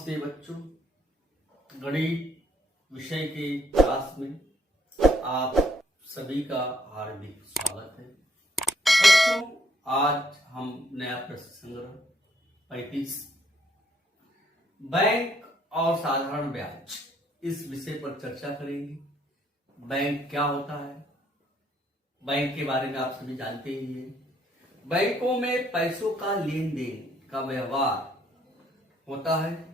नमस्ते बच्चों, गणित विषय के क्लास में आप सभी का हार्दिक स्वागत है। बच्चों, आज हम नया प्रश्न संग्रह 35 बैंक और साधारण ब्याज इस विषय पर चर्चा करेंगे। बैंक क्या होता है, बैंक के बारे में आप सभी जानते ही हैं। बैंकों में पैसों का लेन देन का व्यवहार होता है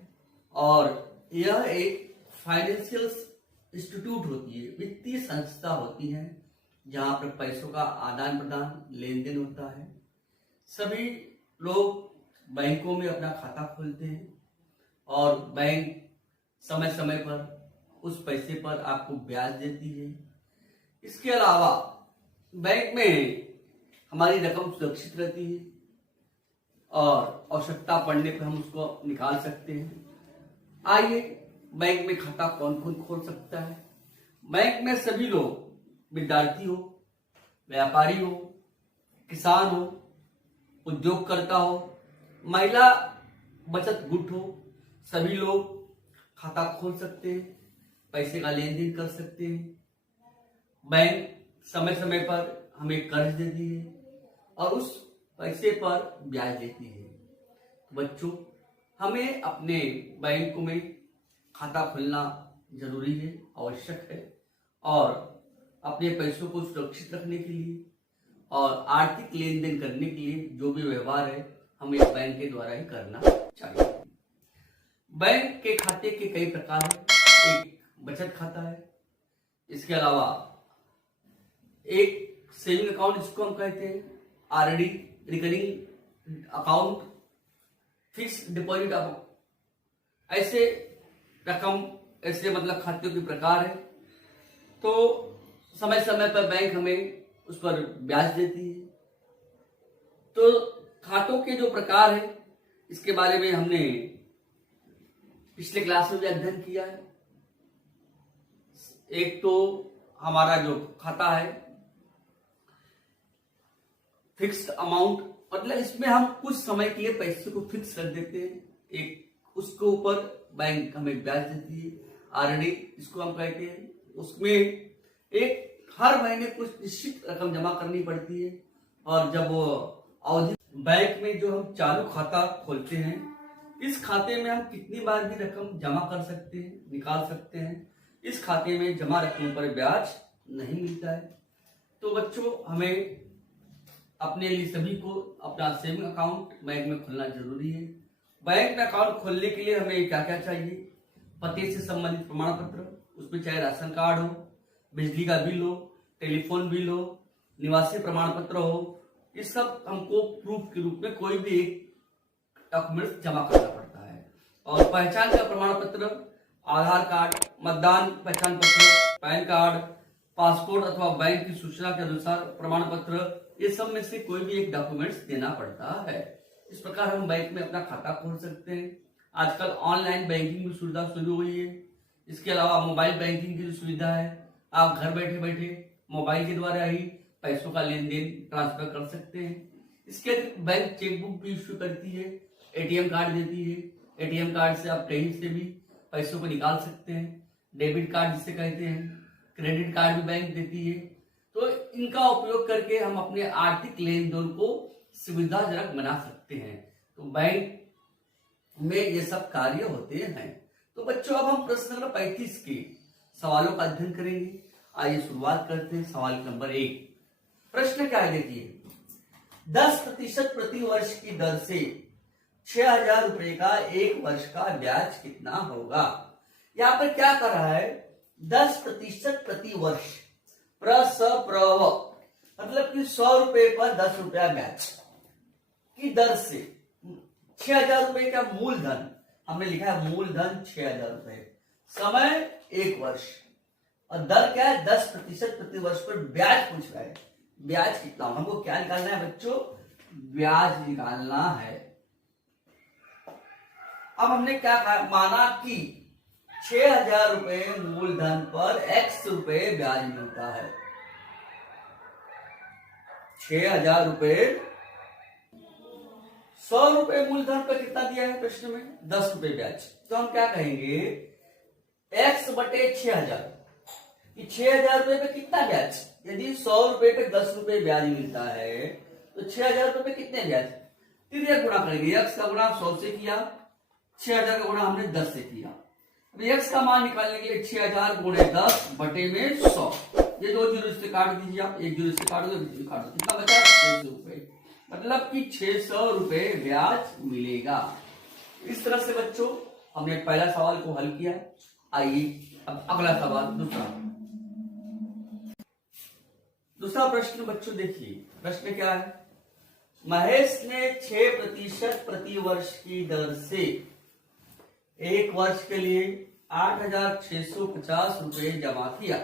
और यह एक फाइनेंशियल इंस्टीट्यूट होती है, वित्तीय संस्था होती है जहां पर पैसों का आदान प्रदान लेन देन होता है। सभी लोग बैंकों में अपना खाता खोलते हैं और बैंक समय समय पर उस पैसे पर आपको ब्याज देती है। इसके अलावा बैंक में हमारी रकम सुरक्षित रहती है और आवश्यकता पड़ने पर हम उसको निकाल सकते हैं। आइए, बैंक में खाता कौन कौन खोल सकता है। बैंक में सभी लोग, विद्यार्थी हो, व्यापारी हो, किसान हो, उद्योगकर्ता हो, महिला बचत गुट हो, सभी लोग खाता खोल सकते हैं, पैसे का लेन देन कर सकते हैं। बैंक समय समय पर हमें कर्ज देती है और उस पैसे पर ब्याज देती है। बच्चों, हमें अपने बैंक में खाता खोलना जरूरी है, आवश्यक है और अपने पैसों को सुरक्षित रखने के लिए और आर्थिक लेन देन करने के लिए जो भी व्यवहार है हमें बैंक के द्वारा ही करना चाहिए। बैंक के खाते के कई प्रकार हैं। एक बचत खाता है, इसके अलावा एक सेविंग अकाउंट जिसको हम कहते हैं, RD recurring account, fix deposit account, ऐसे रकम, ऐसे मतलब खातों के प्रकार है। तो समय समय पर बैंक हमें उस पर ब्याज देती है। तो खातों के जो प्रकार है इसके बारे में हमने पिछले क्लास में भी अध्ययन किया है। एक तो हमारा जो खाता है फिक्स्ड अमाउंट, मतलब इसमें हम कुछ समय के लिए पैसे को फिक्स कर देते हैं, एक उसके ऊपर बैंक हमें ब्याज देती है। आरडी इसको हम कहते हैं, उसमें एक हर महीने कुछ निश्चित रकम जमा करनी पड़ती है और जब वो अवधि, बैंक में जो हम चालू खाता खोलते हैं, इस खाते में हम कितनी बार भी रकम जमा कर सकते हैं, निकाल सकते हैं। इस खाते में जमा रकम पर ब्याज नहीं मिलता है। तो बच्चों, हमें अपने लिए सभी को अपना सेविंग अकाउंट बैंक में खोलना जरूरी है। बैंक में अकाउंट खोलने के लिए हमें क्या क्या चाहिए? पते से संबंधित प्रमाण पत्र, उसमें चाहे राशन कार्ड हो, बिजली का बिल हो, टेलीफोन बिल हो, निवासी प्रमाण पत्र हो, ये सब हमको प्रूफ के रूप में कोई भी एक डॉक्यूमेंट जमा करना पड़ता है। और पहचान का प्रमाण पत्र, आधार कार्ड, मतदान पहचान पत्र, पैन कार्ड, पासपोर्ट अथवा बैंक की सूचना के अनुसार प्रमाण पत्र, ये सब में से कोई भी एक डॉक्यूमेंट्स देना पड़ता है। इस प्रकार हम बैंक में अपना खाता खोल सकते हैं। आजकल ऑनलाइन बैंकिंग की सुविधा शुरू हुई है। इसके अलावा मोबाइल बैंकिंग की जो सुविधा है, आप घर बैठे बैठे मोबाइल के द्वारा ही पैसों का लेन देन ट्रांसफर कर सकते हैं। इसके अतिरिक्त बैंक चेकबुक भी इश्यू करती है, एटीएम कार्ड देती है। एटीएम कार्ड से आप कहीं से भी पैसों को निकाल सकते हैं। डेबिट कार्ड जिसे कहते हैं, क्रेडिट कार्ड भी बैंक देती है। तो इनका उपयोग करके हम अपने आर्थिक लेन देन को सुविधाजनक बना सकते हैं। तो बैंक में ये सब कार्य होते हैं। तो बच्चों, अब हम प्रश्न नंबर 35 के सवालों का अध्ययन करेंगे। आइए शुरुआत करते हैं। सवाल नंबर 1, प्रश्न क्या है देखिए, 10% प्रति वर्ष की दर से 6,000 रुपए का एक वर्ष का ब्याज कितना होगा। यहाँ पर क्या कर रहा है, 10% प्रति वर्ष, प्रसप्रव, मतलब कि 100 रुपए पर 10 रुपया ब्याज की दर से 6,000 रुपए का मूलधन, हमने लिखा है मूलधन 6,000 रुपए, समय 1 वर्ष और दर क्या है 10% प्रति वर्ष पर ब्याज पूछ रहा है। ब्याज कितना, हमको क्या निकालना है बच्चों, ब्याज निकालना है। अब हमने क्या माना कि 6,000 रुपए मूलधन पर x रुपए ब्याज मिलता है। 6,000 रुपए 100 रुपए मूलधन पर कितना दिया है प्रश्न में? 10 रुपए ब्याज। तो हम क्या कहेंगे, x बटे 6000, 6000 रुपए पे कितना ब्याज? यदि 100 रुपए पे 10 रुपए ब्याज मिलता है तो 6000 रुपए पे कितने ब्याज? तिर्यक गुणा करेंगे, x का गुणा 100 से किया, 6000 का गुणा हमने 10 से किया। अब x का मान निकालने के लिए 6000 गुणे 10 बटे में 100, ये दो जीरो से काट दीजिए आप, एक जीरो से काट दो, एक जीरो काट दो, कितना बचा? 600 रुपए, मतलब कि 600 रुपए ब्याज मिलेगा। इस तरह से बच्चों हमने पहला सवाल को हल किया। आइए अब अगला सवाल, दूसरा प्रश्न बच्चों देखिए, प्रश्न क्या है? महेश ने 6% प्रति वर्ष की दर से एक वर्ष के लिए 8650 रुपए जमा किया।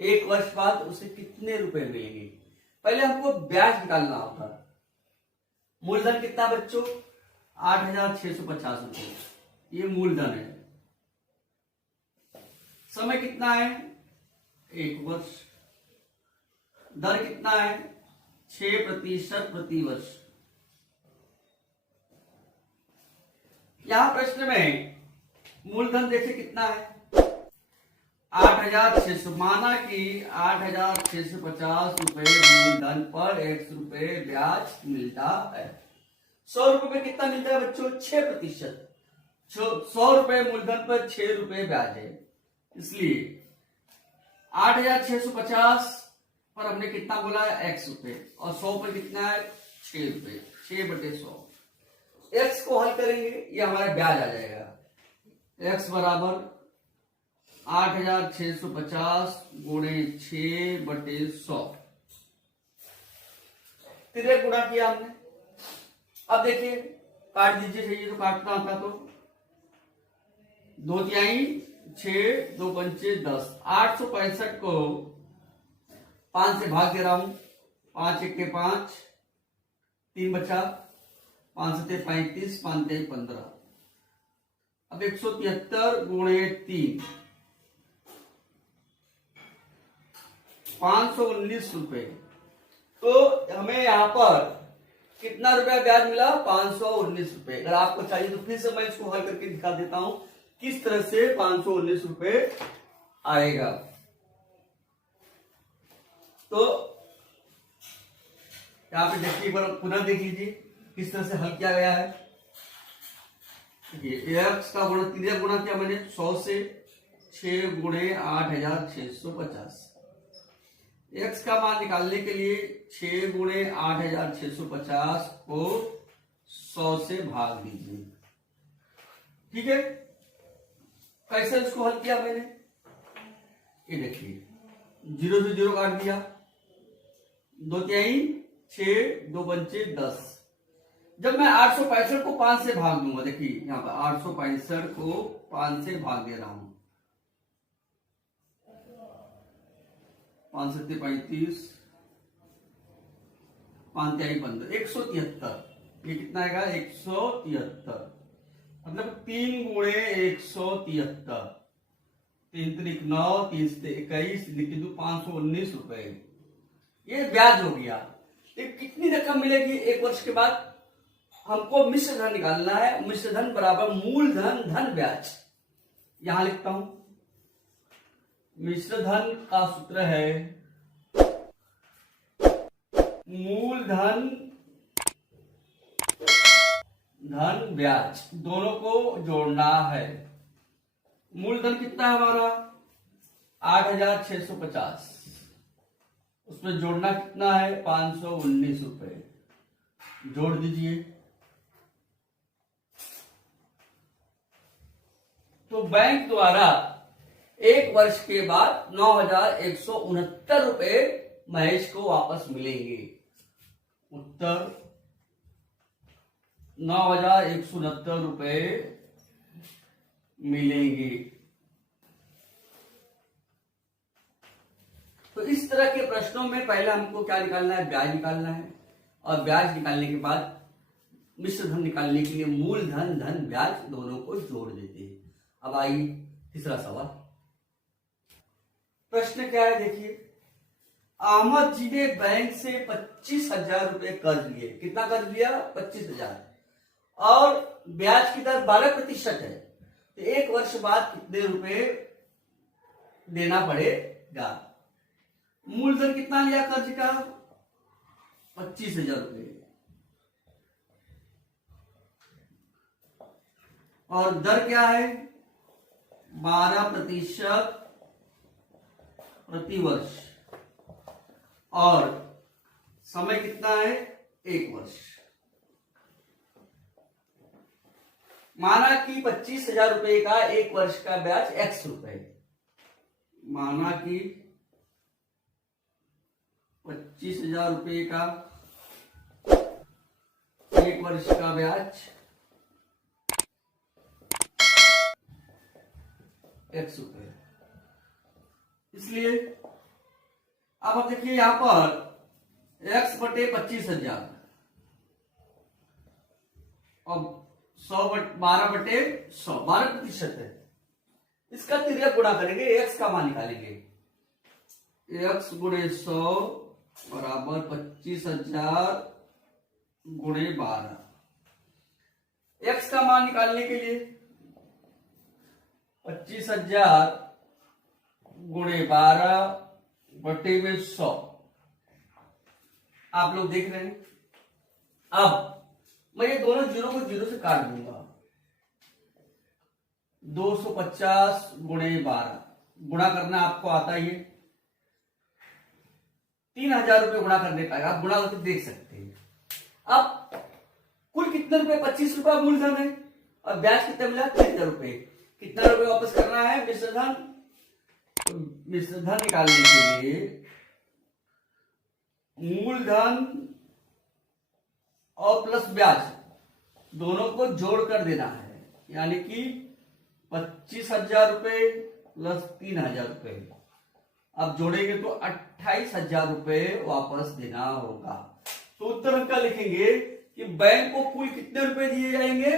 एक वर्ष बाद उसे कितने रुपए मिलेंगे? पहले हमको ब्याज निकालना होता है। मूलधन कितना बच्चों? 8650 रुपए, ये मूलधन है। समय कितना है? एक वर्ष। दर कितना है? 6% प्रति वर्ष। यहां प्रश्न में मूलधन देखिए कितना है? 8600, माना कि 8650 रुपए मूलधन पर x रुपए ब्याज मिलता है। 100 रुपए में कितना मिलता है बच्चों? 6%। 100 रुपए मूलधन पर 6 रुपए ब्याज है, इसलिए 8650 पर हमने कितना बोला है? x रुपए, और 100 पर कितना है? 6 रुपए, 6 बटे 100। x को हल करेंगे, ये हमारा ब्याज आ जाएगा। x बराबर 8650 गुणे 6 बटे 100, तिर्यक गुणा किया हमने। अब देखिए काट दीजिए, चाहिए तो काटना होता तो 2 तिहाई 6, 2 पंचे 10, 865 को 5 से भाग दे रहा हूं, 5 एक के 5, 3 बचा, 5 से 35, 5 से 15। अब 173 गुणे 3, 519 रुपए। तो हमें यहां पर कितना रुपया ब्याज मिला? 519 रुपए। अगर आपको चाहिए तो फिर से मैं इसको हल करके दिखा देता हूं किस तरह से 519 रुपए आएगा। तो यहां पे देखिए, एक बार पुनः देख लीजिए किस तरह से हल किया गया है। x का गुणा, तिर्यक गुणा किया मैंने 100 से, 6 गुणे 8650। x का मान निकालने के लिए 6 गुणे 8650 को 100 से भाग दीजिए। ठीक है, कैसे इसको हल किया मैंने? ये देखिए, 0 से 0 काट दिया, 2 तिहाई 6, 2 पंचे 10। जब मैं 865 को 5 से भाग दूंगा, देखिए यहां पर 865 को 5 से भाग दे रहा हूं, 5 से 35, 5 तिहाई 15, 173। ये कितना आएगा? 173, मतलब 3 गुणे 173, 3 त्रिक 9, 3 से 21, लिख दो 519 रुपए। ये ब्याज हो गया। ये कितनी रकम मिलेगी एक वर्ष के बाद? हमको मिश्र धन निकालना है। मिश्र धन बराबर मूलधन धन ब्याज। यहां लिखता हूं, मिश्र धन का सूत्र है मूलधन धन ब्याज, दोनों को जोड़ना है। मूलधन कितना है हमारा? 8650, उसमें जोड़ना कितना है? 519 रुपए। जोड़ दीजिए, तो बैंक द्वारा एक वर्ष के बाद 9169 रुपए महेश को वापस मिलेंगे। उत्तर 9169 रुपए मिलेंगे। तो इस तरह के प्रश्नों में पहले हमको क्या निकालना है? ब्याज निकालना है, और ब्याज निकालने के बाद मिश्र धन निकालने के लिए मूलधन धन ब्याज दोनों को जोड़ देते हैं। अब आइए तीसरा सवाल। प्रश्न क्या है देखिए, अहमद जी ने बैंक से 25,000 रुपए कर्ज लिए। कितना कर्ज लिया? 25,000। और ब्याज की दर 12% है, तो 1 वर्ष बाद कितने रुपए देना पड़ेगा? मूलधन कितना लिया कर्ज का? 25,000 रुपए। और दर क्या है? 12% प्रति वर्ष। और समय कितना है? 1 वर्ष। माना कि 25,000 रुपए का 1 वर्ष का ब्याज x रुपए। माना कि 25,000 रुपए का 1 वर्ष का ब्याज x रुपए। इसलिए अब आप देखिए यहां पर x बटे 25,000 और 12 बटे 100, 12% है। इसका तिर्यक गुणा करेंगे, x का मान निकालेंगे। x गुणे 100 बराबर 25,000 गुणे 12। x का मान निकालने के लिए 25,000 गुणे 12 बटे में 100। आप लोग देख रहे हैं। अब मैं ये दोनों जीरो को जीरो से काट दूंगा। 250 गुणे 12 गुणा करना आपको आता ही है। 3,000 रुपए गुणा करने का आप गुणा करके देख सकते हैं। अब कुल कितने रुपए? 25 रुपया मूलधन है और ब्याज कितना मिला? 3,000 रुपए। कितना रुपए वापस करना है? मिश्रधन। तो मिश्रधन निकालने के लिए मूलधन और प्लस ब्याज दोनों को जोड़ कर देना है, यानी कि 25,000 रुपए प्लस 3,000 रुपए। अब जोड़ेंगे तो 28,000 रुपए वापस देना होगा। तो उत्तर हम क्या लिखेंगे कि बैंक को कुल कितने रुपए दिए जाएंगे?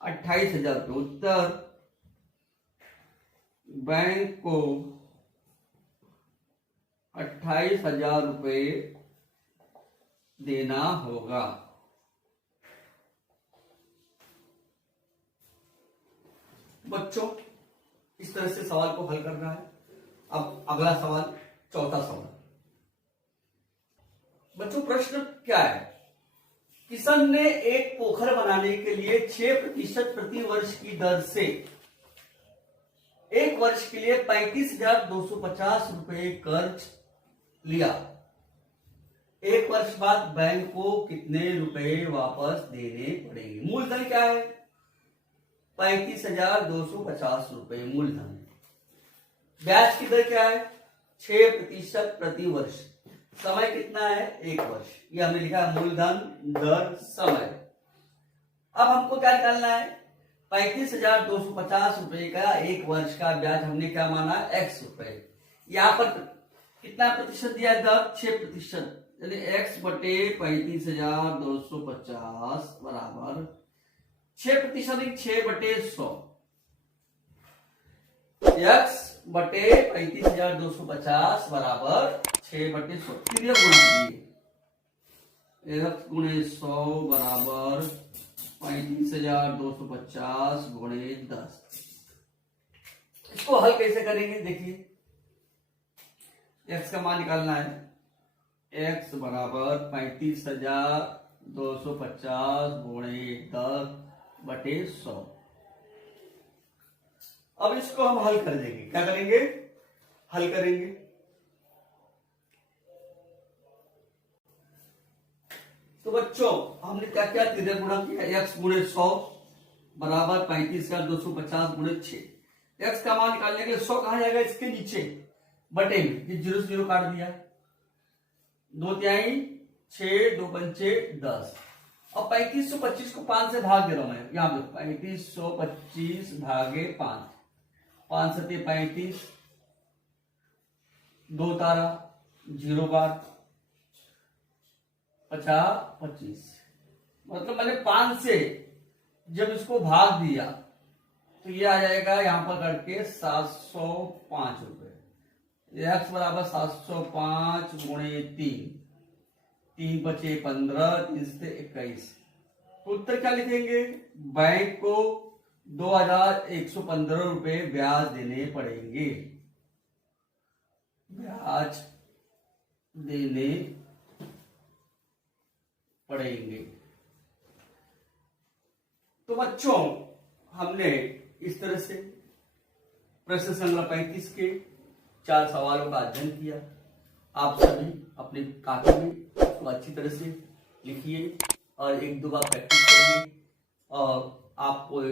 28,000 रुपए। उत्तर बैंक को 28,000 रुपए देना होगा। बच्चों इस तरह से सवाल को हल करना है। अब अगला सवाल, चौथा सवाल। बच्चों प्रश्न क्या है? किशन ने एक पोखर बनाने के लिए 6% प्रति वर्ष की दर से 1 वर्ष के लिए 35,250 रुपए कर्ज लिया। 1 वर्ष बाद बैंक को कितने रुपए वापस देने पड़ेंगे? मूलधन क्या है? 35,250 रुपए मूलधन। ब्याज की दर क्या है? 6% प्रति वर्ष। समय कितना है? 1 वर्ष। ये हमने लिखा है मूलधन, दर, समय। अब हमको क्या निकालना है? 35,250 रुपए का 1 वर्ष का ब्याज हमने क्या माना? x रुपए। यहां पर कितना प्रतिशत दिया है? दर 6%, यानी x बटे 35,250 बराबर 6%, 6 बटे 100। x बटे 35,250 बराबर 6 बटे 100। क्लियर गुणा कीजिए। x गुणे 100 बराबर 35,250 गुणे 10। इसको हल कैसे करेंगे? देखिए x का मान निकालना है। x बराबर 35,250 गुणे 10 बटे 100। अब इसको हम हल कर देंगे। क्या करेंगे? हल करेंगे। तो बच्चों हमने क्या क्या तिर्यक गुणा किया? x गुणे 100 बराबर 35,250 गुणे 6। x का मान निकालने के लिए 100 कहां जाएगा? इसके नीचे बटे में। ये 0 से 0 काट दिया। 2 तिहाई 6, 2 पंचे 10। अब 3525 को 5 से भाग दे रहा हूं मैं। यहां पे 3525 भागे 5, 5 सत्ते 35, 2 तारा 0 बार 50 25। मतलब मैंने 5 से जब इसको भाग दिया तो ये आ जाएगा यहां पर करके 705 रुपए। x बराबर 705 गुणे 3, 3 बचे 15, 3 से 21। उत्तर क्या लिखेंगे? बैंक को 2115 रुपए ब्याज देने पड़ेंगे, ब्याज देने पड़ेंगे। तो बच्चों, हमने इस तरह से प्रश्न संख्या 35 के 4 सवालों का अध्ययन किया। आप सभी अपने कापी में इसको अच्छी तरह से लिखिए और 1-2 बार प्रैक्टिस करिए और आपको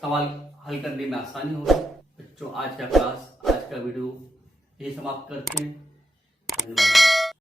सवाल हल करने में आसानी होगी। बच्चों, आज का क्लास, आज का वीडियो ये समाप्त करते हैं। धन्यवाद।